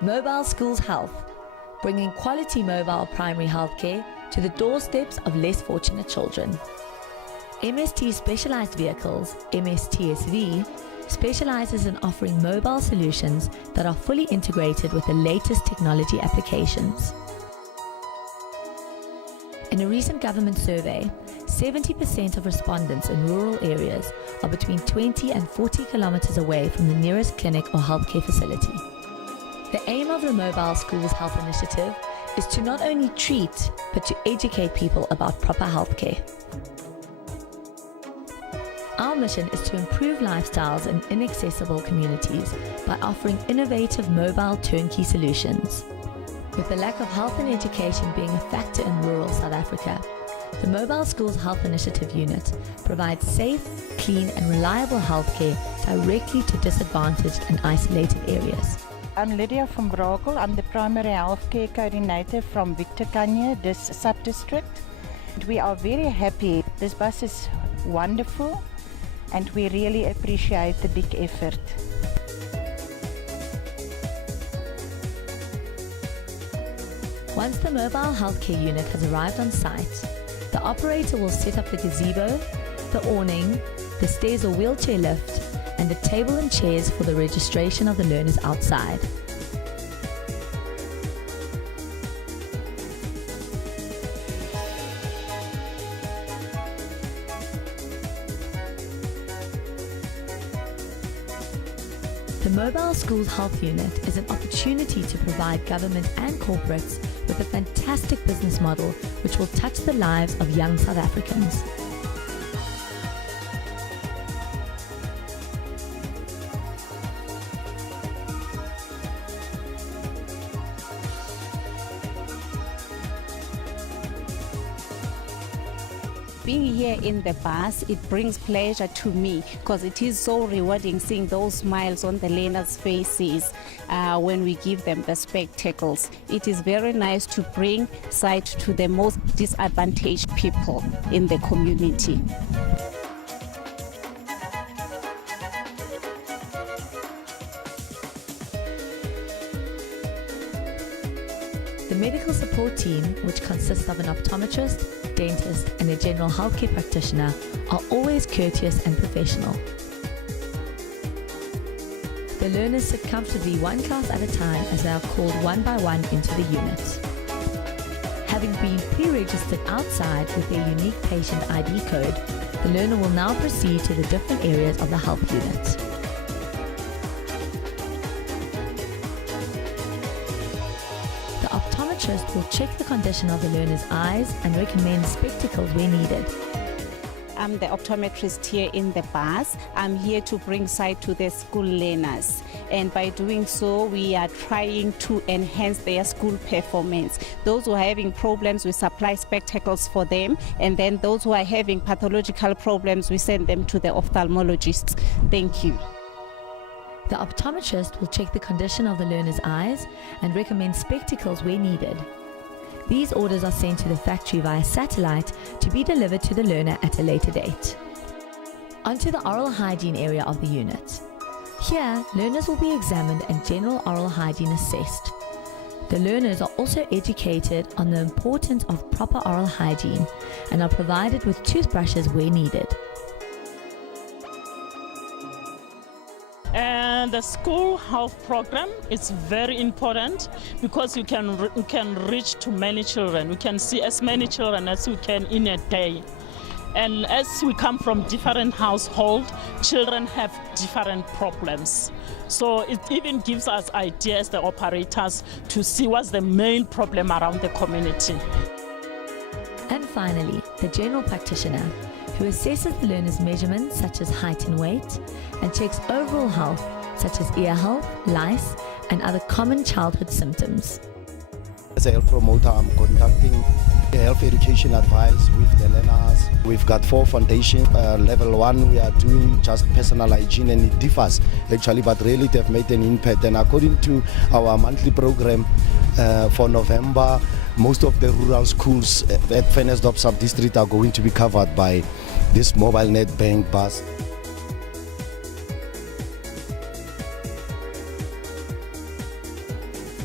Mobile Schools Health, bringing quality mobile primary healthcare to the doorsteps of less fortunate children. MST Specialized Vehicles, MSTSV, specializes in offering mobile solutions that are fully integrated with the latest technology applications. In a recent government survey, 70% of respondents in rural areas are between 20 and 40 kilometers away from the nearest clinic or healthcare facility. The aim of the Mobile Schools Health Initiative is to not only treat, but to educate people about proper healthcare. Our mission is to improve lifestyles in inaccessible communities by offering innovative mobile turnkey solutions. With the lack of health and education being a factor in rural South Africa, the Mobile Schools Health Initiative unit provides safe, clean and reliable healthcare directly to disadvantaged and isolated areas. I'm Lydia from Brakel. I'm the Primary Healthcare Coordinator from Victor Kanye, this sub-district. We are very happy. This bus is wonderful and we really appreciate the big effort. Once the mobile healthcare unit has arrived on site, the operator will set up the gazebo, the awning, the stairs or wheelchair lift, and the table and chairs for the registration of the learners outside. The Mobile Schools Health Unit is an opportunity to provide government and corporates with a fantastic business model which will touch the lives of young South Africans. Being here in the bus, it brings pleasure to me because it is so rewarding seeing those smiles on the learners' faces when we give them the spectacles. It is very nice to bring sight to the most disadvantaged people in the community. The medical support team, which consists of an optometrist, dentist and a general healthcare practitioner, are always courteous and professional. The learners sit comfortably one class at a time as they are called one by one into the unit. Having been pre-registered outside with their unique patient ID code, the learner will now proceed to the different areas of the health unit. The optometrist will check the condition of the learner's eyes and recommend spectacles where needed. I'm the optometrist here in the bus. I'm here to bring sight to the school learners. And by doing so, we are trying to enhance their school performance. Those who are having problems, we supply spectacles for them. And then those who are having pathological problems, we send them to the ophthalmologists. Thank you. The optometrist will check the condition of the learner's eyes and recommend spectacles where needed. These orders are sent to the factory via satellite to be delivered to the learner at a later date. Onto the oral hygiene area of the unit. Here, learners will be examined and general oral hygiene assessed. The learners are also educated on the importance of proper oral hygiene and are provided with toothbrushes where needed. And the school health program is very important because you can reach to many children. We can see as many children as we can in a day. And as we come from different households, children have different problems. So it even gives us ideas, the operators, to see what's the main problem around the community. And finally, the general practitioner, who assesses the learner's measurements such as height and weight, and checks overall health such as ear health, lice, and other common childhood symptoms. As a health promoter, I'm conducting health education advice with the learners. We've got 4 foundations. Level 1, we are doing just personal hygiene, and it differs actually, but really they've made an impact. And according to our monthly program for November, most of the rural schools at Vennesdorp sub-district are going to be covered by this mobile net bank bus.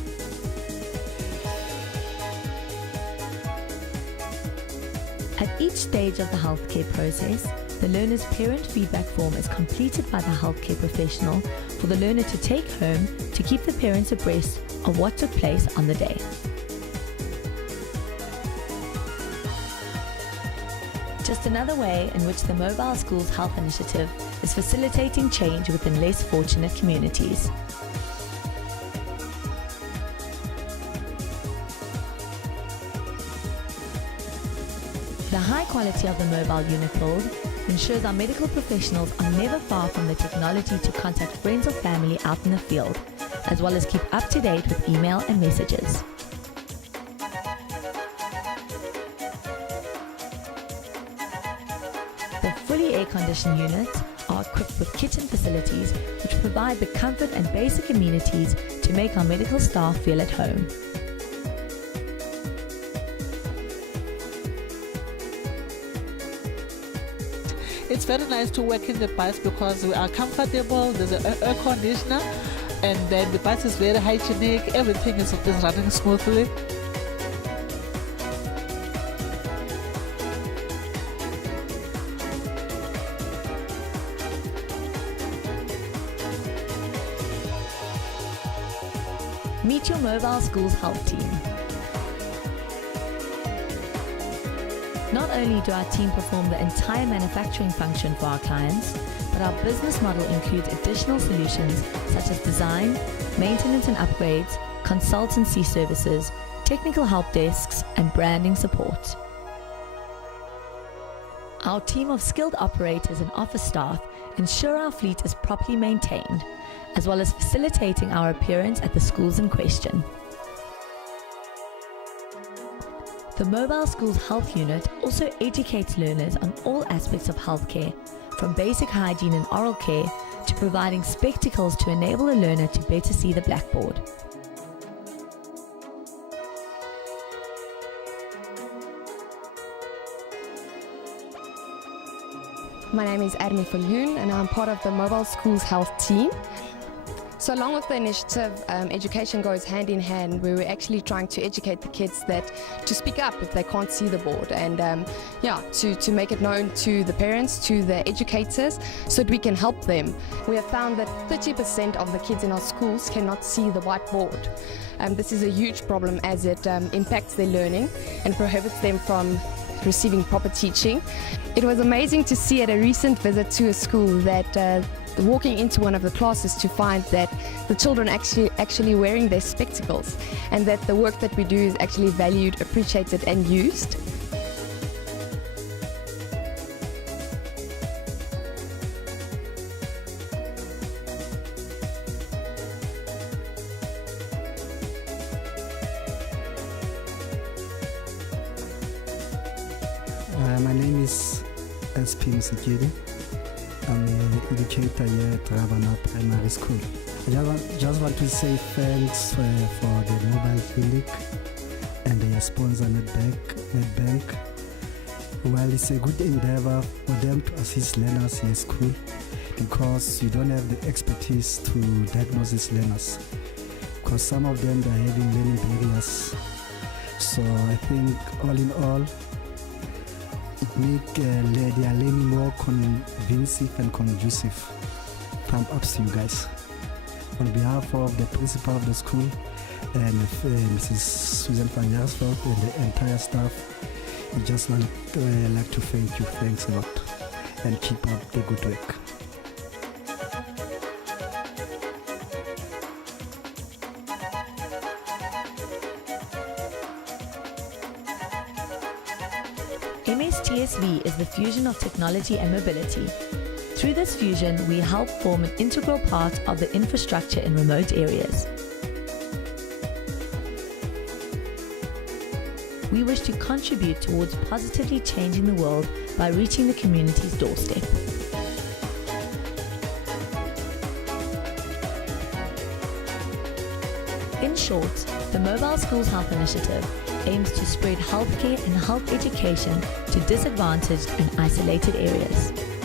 stage of the healthcare process, the learner's parent feedback form is completed by the healthcare professional for the learner to take home to keep the parents abreast of what took place on the day. Just another way in which the Mobile Schools Health Initiative is facilitating change within less fortunate communities. The high quality of the mobile unit build ensures our medical professionals are never far from the technology to contact friends or family out in the field, as well as keep up to date with email and messages. The fully air-conditioned units are equipped with kitchen facilities which provide the comfort and basic amenities to make our medical staff feel at home. It's very nice to work in the bus because we are comfortable, there's an air conditioner, and then the bus is very hygienic, everything is running smoothly. Meet your Mobile Schools Health team. Not only do our team perform the entire manufacturing function for our clients, but our business model includes additional solutions such as design, maintenance and upgrades, consultancy services, technical help desks, and branding support. Our team of skilled operators and office staff ensure our fleet is properly maintained, as well as facilitating our appearance at the schools in question. The Mobile Schools Health Unit also educates learners on all aspects of healthcare, from basic hygiene and oral care to providing spectacles to enable a learner to better see the blackboard. My name is Armi Viljoen and I'm part of the Mobile Schools Health team. So along with the initiative, education goes hand in hand, where we're actually trying to educate the kids that to speak up if they can't see the board, and to make it known to the parents, to the educators, so that we can help them. We have found that 30% of the kids in our schools cannot see the whiteboard. This is a huge problem as it impacts their learning and prohibits them from receiving proper teaching. It was amazing to see at a recent visit to a school that walking into one of the classes to find that the children actually wearing their spectacles, and that the work that we do is actually valued, appreciated and used. My name is SP Musikiri. I'm an educator here at Ravana Primary School. I just want to say thanks for the mobile clinic and their sponsor NetBank. Well, it's a good endeavor for them to assist learners in school because you don't have the expertise to diagnose these learners, because some of them are having learning barriers. So I think all in all, it makes their learning more convincing and conducive. Thumb ups to you guys. On behalf of the principal of the school and Mrs. Susan van Jaarsveld and the entire staff, we just like to thank you. Thanks a lot, and keep up the good work. MSTSV is the fusion of technology and mobility. Through this fusion, we help form an integral part of the infrastructure in remote areas. We wish to contribute towards positively changing the world by reaching the community's doorstep. In short, the Mobile Schools Health Initiative aims to spread healthcare and health education to disadvantaged and isolated areas.